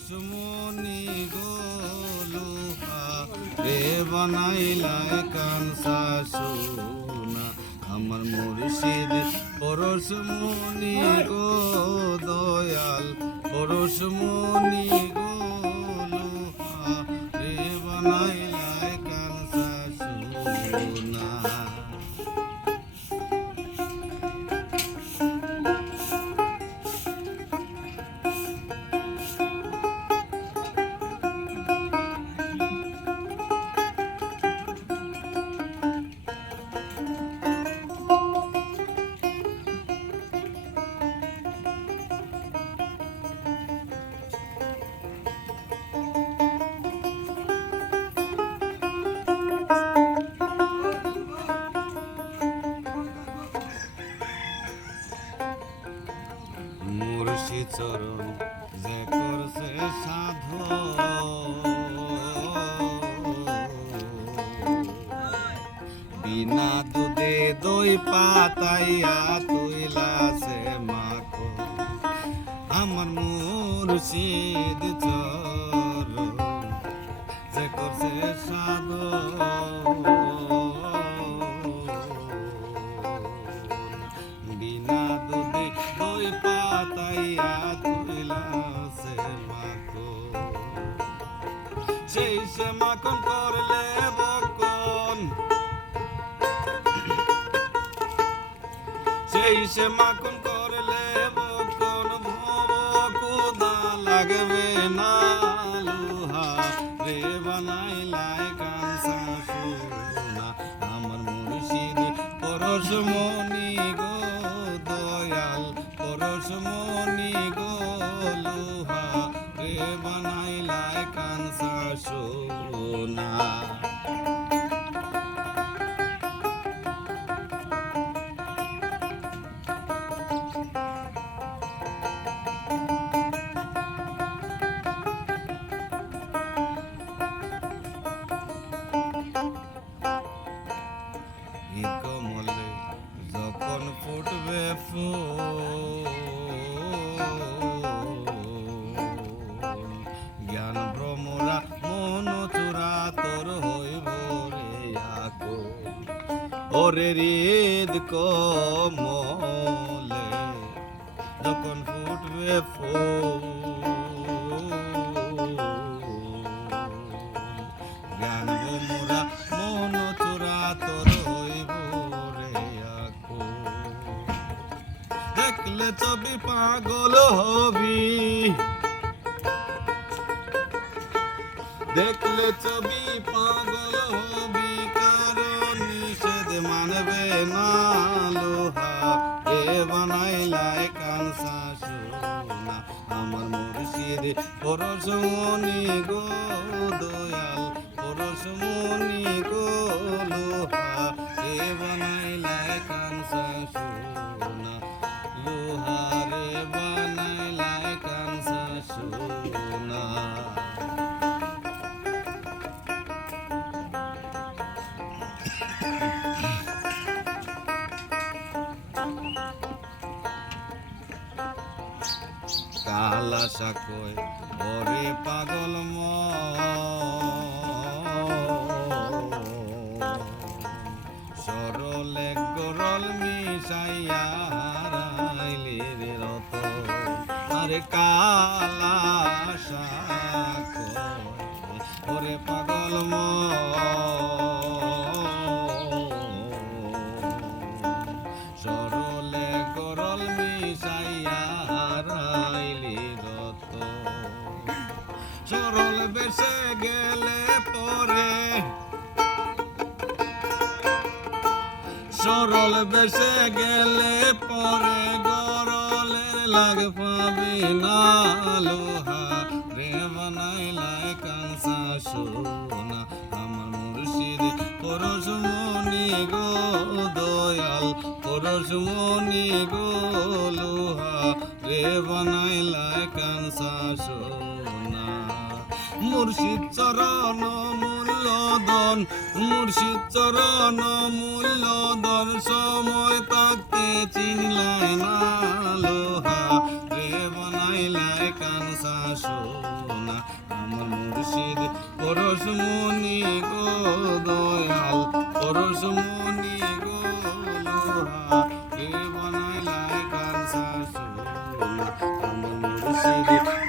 পরশমণি গো লোহা রে বানাইলাই কানসা সোনা আমার মুর্শিদ পরশমণি গো দয়াল পরশমণি গো লোহা রে বানাইলাই কানসা সোনা মুর্শিদ চরণ যে করছে সাধু বিনা দুধে দই পাতাইয়া তুইলাছে মাখো আমার মুর্শিদ চরণ যে করছে সাধু বিনা দুধে দই পাতাইয়া তুইলাছে মাখো সেই সে মাখন করলে বকন সেই সে মাখন করলে বকন ভব কুদা লাগবে না লোহা রে বানাইলাই কানসা সোনা আমার মুর্শিদ পরশমণি গো দয়াল পরশমণি গো লোহা রে বানাইলাই কানসা সোনা কমলে যখন ফুটবে ফুল জ্ঞান ভ্রমরা মন চূড়া তোর হইব রে আকো ওরে হৃদ কমলে যখন ফুটবে ফুল জ্ঞান ভ্রমরা মন চূড়া তোর দেখলে ছবি পাগল হবি দেখলে ছবি পাগল হবি কারণ নিষেধ মানবে না লোহা রে বানাইলাই কানসা সোনা আমার মুর্শিদ পরশমণি গো দয়াল পরশমণি গো লোহা রে বানাইলাই কানসা সোনা লোহা রে বানাইলাই কানসা সোনা কালা সাকয় ওরে পাগল সরলে গরল মিশাইয়া হারাইলি রে রত আরে কালা সাকয় ওরে পাগল সরলে গরল মিশাইয়া হারাইলি রত সরল বেশে গেলে পরে সরল বেশে গেলে পরে গরলের লাগ পাবি না লোহা রে বানাইলাই কানসা সোনা আমার মুর্শিদ পরশমণি গো দয়াল পরশমণি গো লোহা রে বানাইলাই কানসা সোনা মুর্শিদ চরণ মূল্যধন মুর্শিদ চরণ মূল্যধন সময় থাকতে চিনলাই না লোহা রে বানাইলাই কানসা সোনা আমার মুর্শিদ পরশমণি গো দয়াল পরশমণি গো লোহা কে বানাইলাই কাঞ্চা সোনা আমার মুর্শিদ